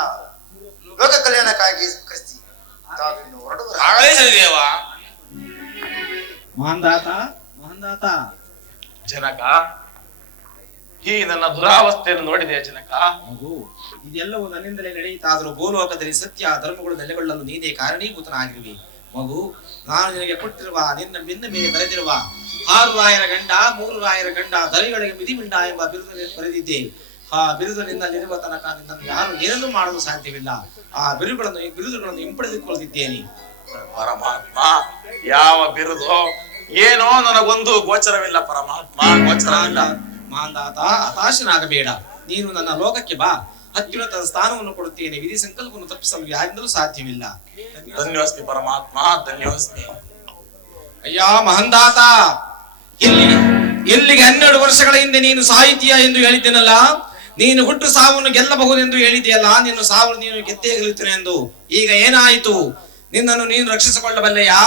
ಲೋಕ ಕಲ್ಯಾಣಕ್ಕಾಗಿ ಸ್ವೀಕರಿಸಿ ತಾವಿನ್ನು ಹೊರಡುವ ಮಹಂದಾತ ಜನಕ, ಈ ನನ್ನ ದುರಾವಸ್ಥೆಯನ್ನು ನೋಡಿದೆ ಜನಕ. ಮಗು, ಇದೆಲ್ಲವೂ ನನ್ನಿಂದಲೇ ನಡೆಯಿತಾದರೂ ಭೂಲೋಕದಲ್ಲಿ ಸತ್ಯ ಧರ್ಮಗಳು ನೆಲೆಗೊಳ್ಳಲು ನೀನೇ ಕಾರಣೀಭೂತನಾಗಿರುವೆ. ಮಗು, ನಾನು ನಿನಗೆ ಕೊಟ್ಟಿರುವ ನಿನ್ನ ಬೆನ್ನ ಮೇಲೆ ಬರೆದಿರುವ 6 ರಾಯರ ಗಂಡ 3 ರಾಯರ ಗಂಡ ದರೆಯೊಳಗೆ ಮಿದಿಮಿಂಡ ಎಂಬ ಬಿರುದು ಬರೆದಿದ್ದೆ. ಆ ಬಿರುದು ನಿನ್ನಲ್ಲಿರುವ ತನಕ ನಿನ್ನನ್ನು ಯಾರು ಏನನ್ನೂ ಮಾಡಲು ಸಾಧ್ಯವಿಲ್ಲ. ಆ ಬಿರುದುಗಳನ್ನು ಹಿಂಪಡೆದುಕೊಳ್ಳುತ್ತಿದ್ದೇನೆ. ಪರಮಾತ್ಮ, ಯಾವ ಬಿರುದು ಏನೋ ನನಗೊಂದು ಗೋಚರವಿಲ್ಲ. ಪರಮಾತ್ಮ, ಗೋಚರವಿಲ್ಲ. ಮಾಂದಾತ, ಹತಾಶನಾಗಬೇಡ. ನೀನು ನನ್ನ ಲೋಕಕ್ಕೆ ಬಾ. ಅತ್ಯುನ್ನತ ಸ್ಥಾನವನ್ನು ಕೊಡುತ್ತೇನೆ. ವಿಧಿ ಸಂಕಲ್ಪವನ್ನು ತಪ್ಪಿಸಲು ಯಾರಿಂದಲೂ ಸಾಧ್ಯವಿಲ್ಲ. ಧನ್ಯೋಸ್ಮಿ ಪರಮಾತ್ಮ, ಧನ್ಯೋಸ್ಮಿ. ಅಯ್ಯ ಮಹಂದಾತ, ಇಲ್ಲಿಗೆ 12 ವರ್ಷಗಳ ಹಿಂದೆ ನೀನು ಸಾಹಿತ್ಯ ಎಂದು ಹೇಳಿದ್ದೇನಲ್ಲ, ನೀನು ಹುಟ್ಟು ಸಾವನ್ನು ಗೆಲ್ಲಬಹುದೆಂದು ಹೇಳಿದೆಯಲ್ಲ, ನೀನು ಸಾವು ನೀನು ಗೆದ್ದೇ ಗೆಲ್ಲುತ್ತೇನೆ ಎಂದು. ಈಗ ಏನಾಯಿತು? ನಿನ್ನನ್ನು ನೀನು ರಕ್ಷಿಸಿಕೊಳ್ಳಬಲ್ಲೆಯಾ?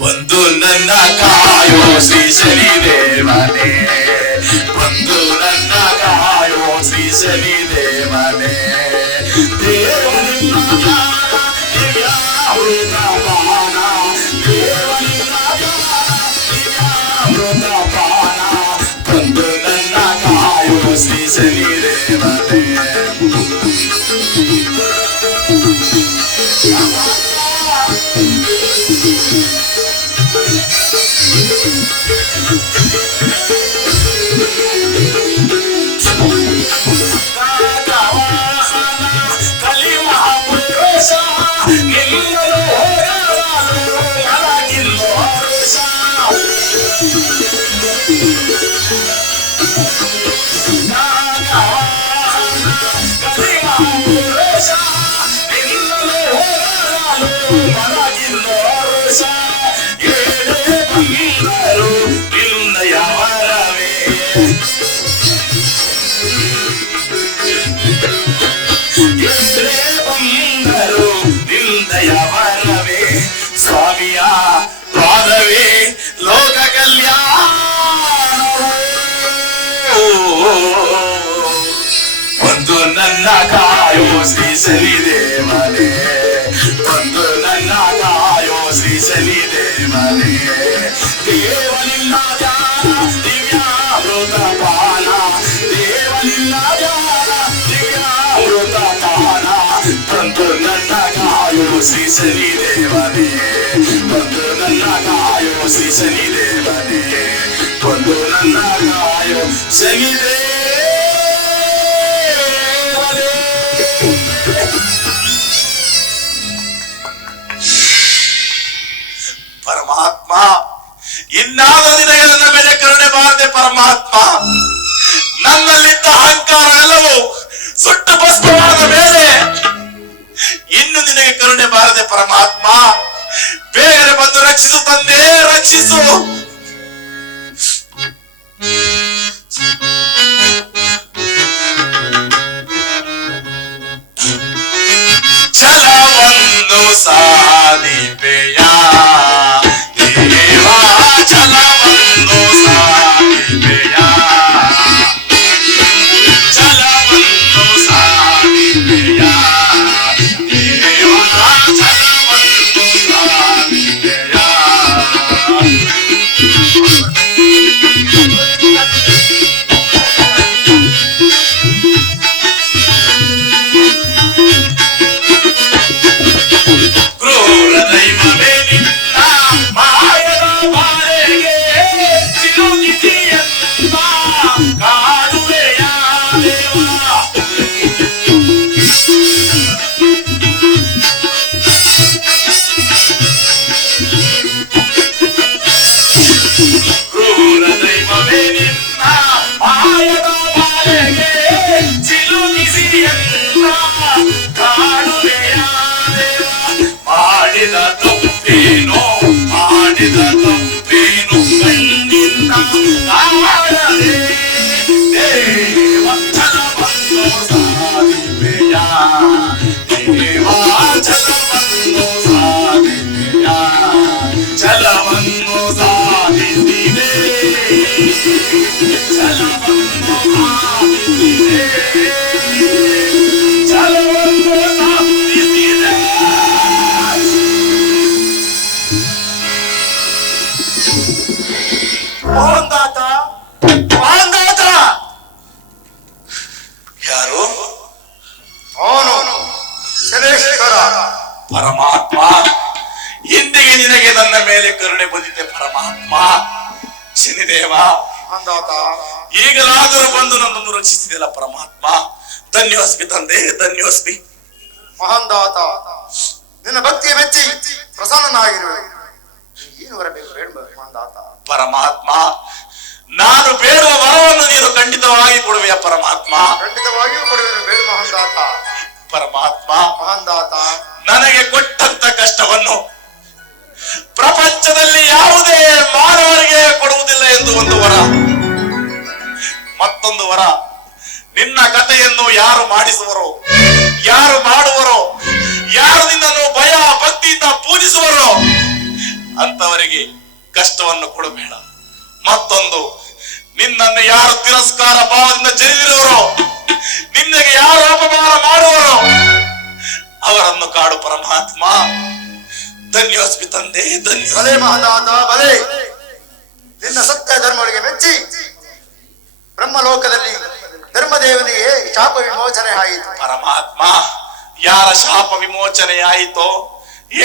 ಬಂದು ನನ್ನ ಕಾಯೋ ಶ್ರೀ ಶನಿದೇವನೇ, ಬಂದು ನನ್ನ ಕಾಯೋ ಶ್ರೀ ಶನಿದೇವನೇ. ದೇವನಿನ್ನ ಅಮೃತಪಾನ, ದೇವನಿನ್ನ ಅಮೃತಪಾನ, ಬಂದು ನನ್ನ ಕಾಯೋ ಶ್ರೀ ಶನಿದೇವನೇ. ಸ್ವಾಮಿಯ ಪಾದವೇ ಲೋಕ ಕಲ್ಯಾಣ, ಒಂದು ನನ್ನ ಕಾಯೋ ಶ್ರೀ ಶನಿದೇವನೇ, ಒಂದು ನನ್ನ ಕಾಯೋ ಶ್ರೀ ಶನಿದೇವನೇ. ದೇವನಿನ್ನ ಧ್ಯಾನ ದಿವ್ಯಾಮೃತಪಾನ, ದೇವನಿನ್ನ ಧ್ಯಾನ ದಿವ್ಯಾಮೃತಪಾನ, ಬಂದು ನನ್ನ ಕಾಯೋ ಶ್ರೀ ಶನಿದೇವನೇ, ಬಂದು ನನ್ನ ಕಾಯೋ ಶ್ರೀ ಶನಿದೇವನೇ, ಬಂದು ನನ್ನ ಕಾಯೋ ಶನಿದೇವ. ಅಹಂಕಾರ ಎಲ್ಲವೂ ಸುಟ್ಟು ಭಸ್ಮವಾದ ಮೇಲೆ ಇನ್ನು ನಿನಗೆ ಕರುಣೆ ಬಾರದೆ ಪರಮಾತ್ಮ, ಬೇಗನೆ ಬಂದು ರಕ್ಷಿಸು ತಂದೆ, ರಕ್ಷಿಸು. ಛಲವನ್ನು ಸಾಧಿಪೆಯ ದೇವಾ, ಛಲವನ್ನು ಸಾಧಿಪೆಯ, ಛಲವನ್ನು ಸಾಧಿಪೆಯ ದೇವಾ, ಛಲವನ್ನು ಸಾಧಿಪೆಯ. ಕ್ರೂರ ದೈವವೇ ನಿನ್ನ ಮಾಯದ ಬಾಳೆಗೆ ಸಿಲುಕಿಸಿಯಂತ ಕಾಡುವೆಯ ದೇವ. ಕ್ರೂರ ದೈವವೇ ನಿನ್ನ ಮಾಯದ ಬಾಳೆಗೆ ಸಿಲುಕಿಸಿಯಂತ ಕಾಡುವೆಯ ದೇವ. ಮಾಡಿದ ತಪ್ಪೇನೋ, ಮಾಡಿದ ತಪ್ಪೇನು ಕಣ್ಣಿಂದ ಕಾಣದೆ ದೇವ, ಛಲವನ್ನು ಸಾಧಿಪೆಯ ದೇವ, ಛಲವನ್ನು ಸಾಧಿಪೆಯ, ಛಲವನ್ನು ಸಾಧಿಸಿದೆ, ಛಲವನ್ನು ಸಾಧಿಸಿದೆ, ಛಲವನ್ನು ಸಾಧಿಸಿದೆ. ಮೋಹನ್ದಾತ, ಮೋಹನ್ದಾತ. ಯಾರು? ಅವನು ಶನೇಶ್ವರ. ಪರಮಾತ್ಮ, ಇಂದಿಗೆ ನಿನಗೆ ನನ್ನ ಮೇಲೆ ಕರುಣೆ ಬಂದಿದೆ ಪರಮಾತ್ಮ. ಶನಿದೇವ, ಮಹಾಂದಾತ, ಈಗಲಾದರೂ ಬಂದು ನನ್ನನ್ನು ರಕ್ಷಿಸಿದೆಲ್ಲ ಪರಮಾತ್ಮ. ಧನ್ಯೋಸ್ಮಿ ತಂದೆ, ಧನ್ಯೋಸ್ಮಿ. ಮಹಾಂದಾತ, ನಿನ್ನ ಭಕ್ತಿಯ ಮೆಚ್ಚಿ ಪ್ರಸನ್ನನಾಗಿರುವೆ. ಏನು ಬರಬೇಕು ಬೇಡ ಮಹಾಂದಾತ. ಪರಮಾತ್ಮ, ನಾನು ಬೇಡುವ ವರವನ್ನು ನೀನು ಖಂಡಿತವಾಗಿ ಕೊಡುವೆಯ ಪರಮಾತ್ಮ. ಖಂಡಿತವಾಗಿಯೂ ಕೊಡುವೆನು ಬೇಡ ಮಹಾಂದಾತ. ಪರಮಾತ್ಮ, ಮಹಾಂದಾತ, ನನಗೆ ಕೊಟ್ಟಂತ ಕಷ್ಟವನ್ನು ಪ್ರಪಂಚದಲ್ಲಿ ಯಾವುದೇ ಮಾನವರಿಗೆ ಕೊಡುವುದಿಲ್ಲ ಎಂದು ಒಂದು ವರ. ಮತ್ತೊಂದು ವರ, ನಿನ್ನ ಕಥೆಯನ್ನು ಯಾರು ಮಾಡಿಸುವರೋ, ಯಾರು ಮಾಡುವರೋ, ಯಾರು ನಿನ್ನನ್ನು ಭಯ ಭಕ್ತಿಯಿಂದ ಪೂಜಿಸುವರೋ ಅಂತವರಿಗೆ ಕಷ್ಟವನ್ನು ಕೊಡಬೇಡ. ಮತ್ತೊಂದು, ನಿನ್ನನ್ನು ಯಾರು ತಿರಸ್ಕಾರ ಭಾವದಿಂದ ಜರಿದಿರುವರೋ, ನಿನ್ನಗೆ ಯಾರು ಅಪಮಾನ ಮಾಡುವರೋ ಅವರನ್ನು ಕಾಡು ಪರಮಾತ್ಮ. ಧನ್ಯೋಸ್ಮಿ ತಂದೆ, ಧನ್ಯ. ಬಲೆ ಮಹಾಂದಾತ ಬಲೆ. ನಿನ್ನ ಸತ್ಯ ಧರ್ಮಗಳಿಗೆ ಮೆಚ್ಚಿ ಬ್ರಹ್ಮಲೋಕದಲ್ಲಿ ಧರ್ಮದೇವನಿಗೆ ಶಾಪ ವಿಮೋಚನೆ ಆಯಿತು. ಪರಮಾತ್ಮ, ಯಾರ ಶಾಪ ವಿಮೋಚನೆ ಆಯಿತೋ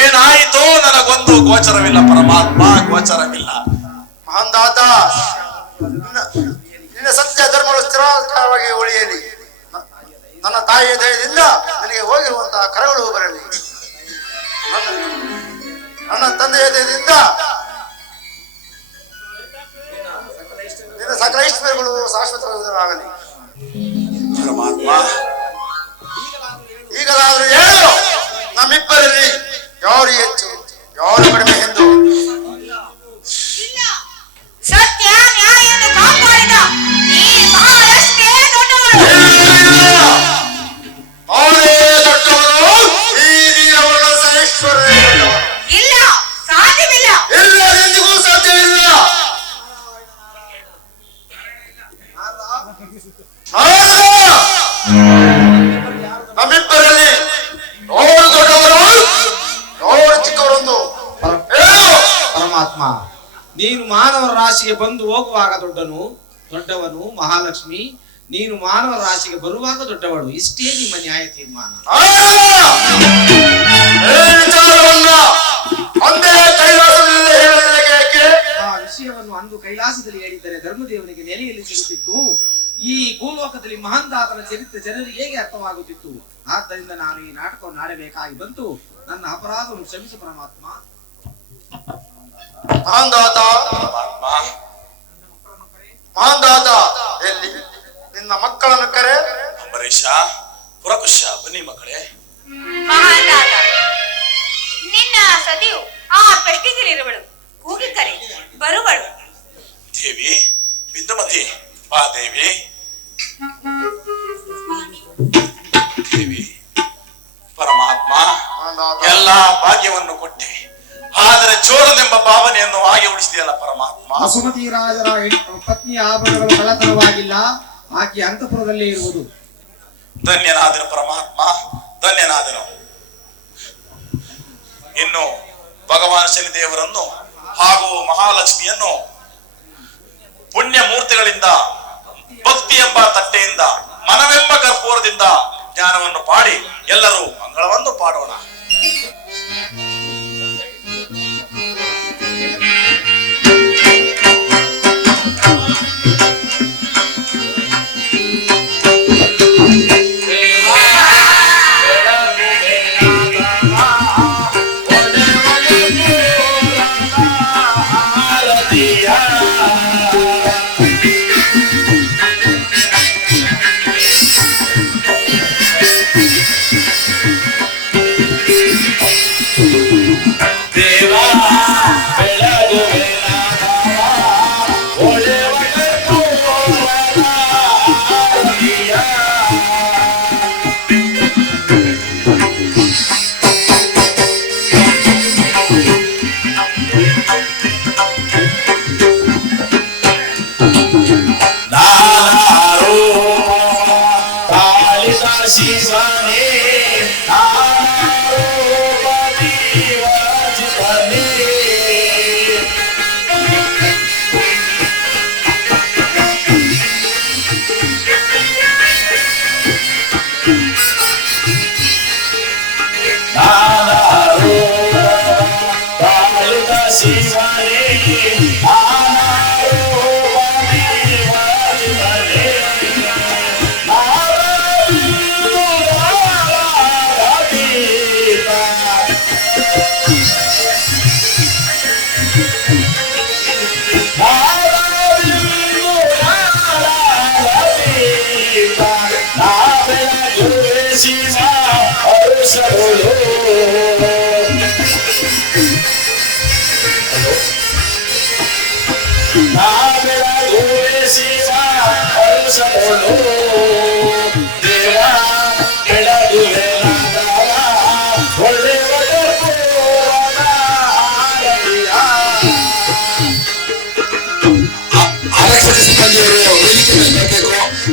ಏನಾಯಿತೋ ನನಗೊಂದು ಗೋಚರವಿಲ್ಲ ಪರಮಾತ್ಮ, ಗೋಚರವಿಲ್ಲ. ಮಹಾಂದಾತ, ನಿನ್ನ ಸತ್ಯ ಧರ್ಮಗಳು ಸ್ಥಿರವಾಗಿ ಉಳಿಯಲಿ. ನನ್ನ ತಾಯಿಯ ದಯದಿಂದ ನಿನಗೆ ಹೋಗಿರುವಂತಹ ಕರಗಳು ಬರಲಿ. ನನ್ನ ತಂದೆಯ ದಯದಿಂದ ನಿನ್ನ ಸಕಲ ಇಷ್ಟಗಳು ಶಾಶ್ವತವಾಗಲಿ. ಪರಮಾತ್ಮ, ಈಗಲಾದರೂ ಹೇಳು, ನಮ್ಮಿಬ್ಬರಲ್ಲಿ ಯಾರು ಹೆಚ್ಚು ಯಾರು ಕಡಿಮೆ ಎಂದು. ಸತ್ಯ ನ್ಯಾಯವನ್ನು ಕಾಪಾಡಿದ ಈ ಮಹಾಲಕ್ಷ್ಮಿಯೇ ದೊಡ್ಡವಳು. ಅವಳೇ ದೊಡ್ಡವನು, ಈ ನೀರವಳು ಸನೇಶ್ವರನೇ ದೊಡ್ಡವನು. ಇಲ್ಲ, ಸಾಧ್ಯವಿಲ್ಲ. ಎಲ್ಲರೆಂದಿಗೂ ಸಾಧ್ಯವಿಲ್ಲ. ನಮ್ಮಿಬ್ಬರಲ್ಲಿ ನೋಡು ದೊಡ್ಡವರು ನೋಡು ಚಿಕ್ಕವರೊಂದು ಹೇಳು. ಪರಮಾತ್ಮ, ನೀನು ಮಾನವ ರಾಶಿಗೆ ಬಂದು ಹೋಗುವಾಗ ದೊಡ್ಡವನು ಮಹಾಲಕ್ಷ್ಮಿ, ನೀನು ಮಾನವ ರಾಶಿಗೆ ಬರುವಾಗ ದೊಡ್ಡವಳು. ಇಷ್ಟೇ ನಿಮ್ಮ ನ್ಯಾಯ ತೀರ್ಮಾನ. ವಿಚಾರವನ್ನ ಒಂದೇ ಕೈಲಾಸದಲ್ಲಿ ಹೇಳಲಿಕ್ಕೆ ಯಾಕೆ? ಆ ವಿಷಯವನ್ನು ಅಂದು ಕೈಲಾಸದಲ್ಲಿ ಹೇಳಿದ್ದರೆ ಧರ್ಮದೇವನಿಗೆ ನೆಲೆಯಲ್ಲಿ ಸಿಗುತ್ತಿತ್ತು. ಈ ಭೂಲೋಕದಲ್ಲಿ ಮಹಾಂದಾತನ ಚರಿತ್ರೆ ಜನರಿಗೆ ಹೇಗೆ ಅರ್ಥವಾಗುತ್ತಿತ್ತು? ಆದ್ದರಿಂದ ನಾನು ಈ ನಾಟಕವನ್ನು ಆಡಬೇಕಾಗಿ ಬಂತು. ನನ್ನ ಅಪರಾಧವನ್ನು ಕ್ಷಮಿಸು ಪರಮಾತ್ಮ. ಮಹಾಂದಾತ, ಮಹಾಂದಾತ, ಎಲ್ಲಿ ನಿನ್ನ ಮಕ್ಕಳನ್ನು ಕರೆ. ಅಂಬರೀಷ, ಪುರಕುಶ, ಬನ್ನಿ ಮಕ್ಕಳೇ. ಮಹಾನಾಥ, ನಿನ್ನ ಸತಿಯು ಆ ಪೆಟ್ಟಿಗೆಲಿರುವಳು, ಕೂಗಿ ಕರೆ ಬರುವಳು. ದೇವಿ ಬಿಂದುಮತಿ, ಬಾ ದೇವಿ. ದೇವಿ, ಪರಮಾತ್ಮ ಎಲ್ಲಾ ಭಾಗ್ಯವನ್ನು ಕೊಟ್ಟೆ, ಆದರೆ ಚೋರನೆಂಬ ಭಾವನೆಯನ್ನು ಹಾಗೆ ಉಳಿಸಿದೆಯಲ್ಲ ಪರಮಾತ್ಮ. ವಸುಮತಿ ರಾಜರ ಪತ್ನಿಯ ಆಭರಣಗಳು ಕಳ್ಳತನವಾಗಿಲ್ಲ, ಆಕೆ ಅಂತಃಪುರದಲ್ಲೇ ಇರುವುದು. ಧನ್ಯನಾದನು ಪರಮಾತ್ಮ, ಧನ್ಯನಾದನು. ಇನ್ನು ಭಗವಾನ್ ಶನಿದೇವರನ್ನು ಹಾಗೂ ಮಹಾಲಕ್ಷ್ಮಿಯನ್ನು ಪುಣ್ಯ ಮೂರ್ತಿಗಳಿಂದ, ಭಕ್ತಿ ಎಂಬ ತಟ್ಟೆಯಿಂದ, ಮನವೆಂಬ ಕರ್ಪೂರದಿಂದ ಜ್ಞಾನವನ್ನು ಪಾಡಿ ಎಲ್ಲರೂ ಮಂಗಳವನ್ನು ಪಾಡೋಣ.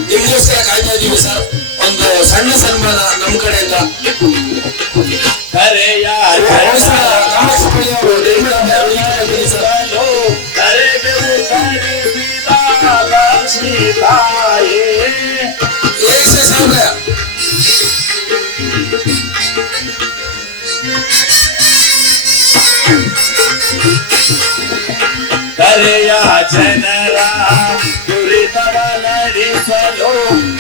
ನಿಮ್ಗೋಸ್ಕರ ಕಾಯ್ತಾ ಇದೀವಿ ಸರ್. ಒಂದು ಸಣ್ಣ ಸನ್ಮಾನ ನಮ್ಮ ಕಡೆಯಿಂದ. ಕರೆಯ ಜನರ ದುರಿತವ ನಡೆಸಲು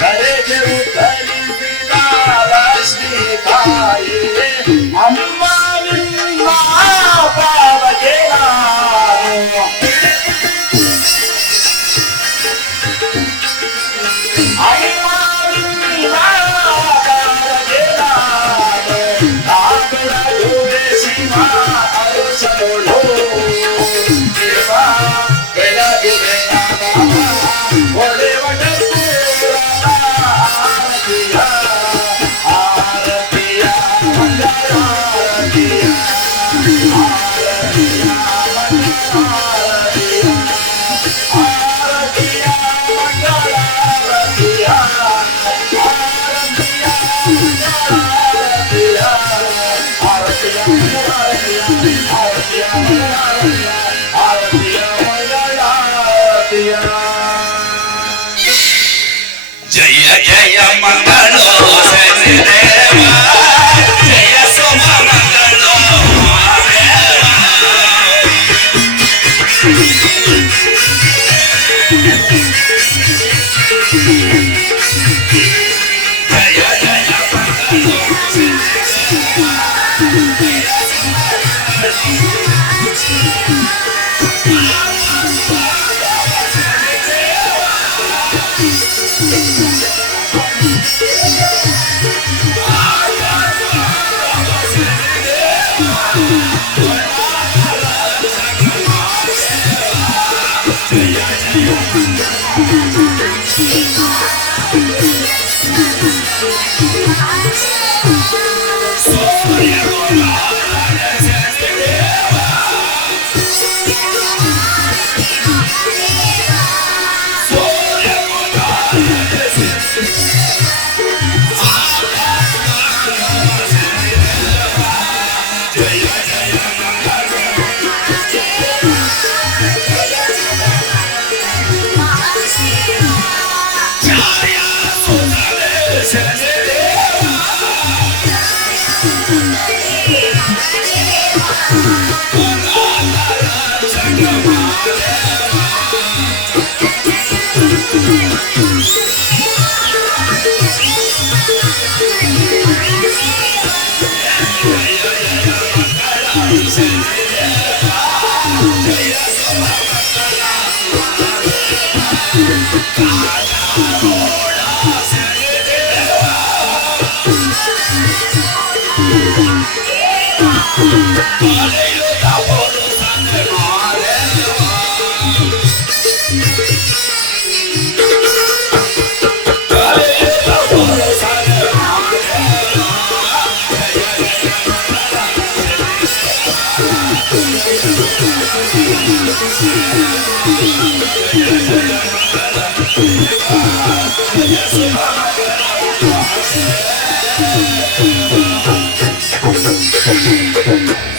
ಕರೆಗೆ ಉತ್ತರಿಸಿದ ಲಕ್ಷ್ಮೀ ತಾಯಿ ಅಮ್ಮ ನಿಮ್ಮ ಪಾವಗೆ ನಾನು ಅಮ್ಮ ನಿಮ್ಮ ಪಾವಗೆ ನಾನು ನಾಗರ ಶಿವ ಅರುಸಲು ಜಯ ಜಯ ಮಂಗಳೋ ಶನಿದೇವ ಜಯ ಸೋಮ ಮಂಗಳೋ ಜಯ ಜಯ ಮಂಗಳೋ ಶನಿದೇವ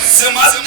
Semana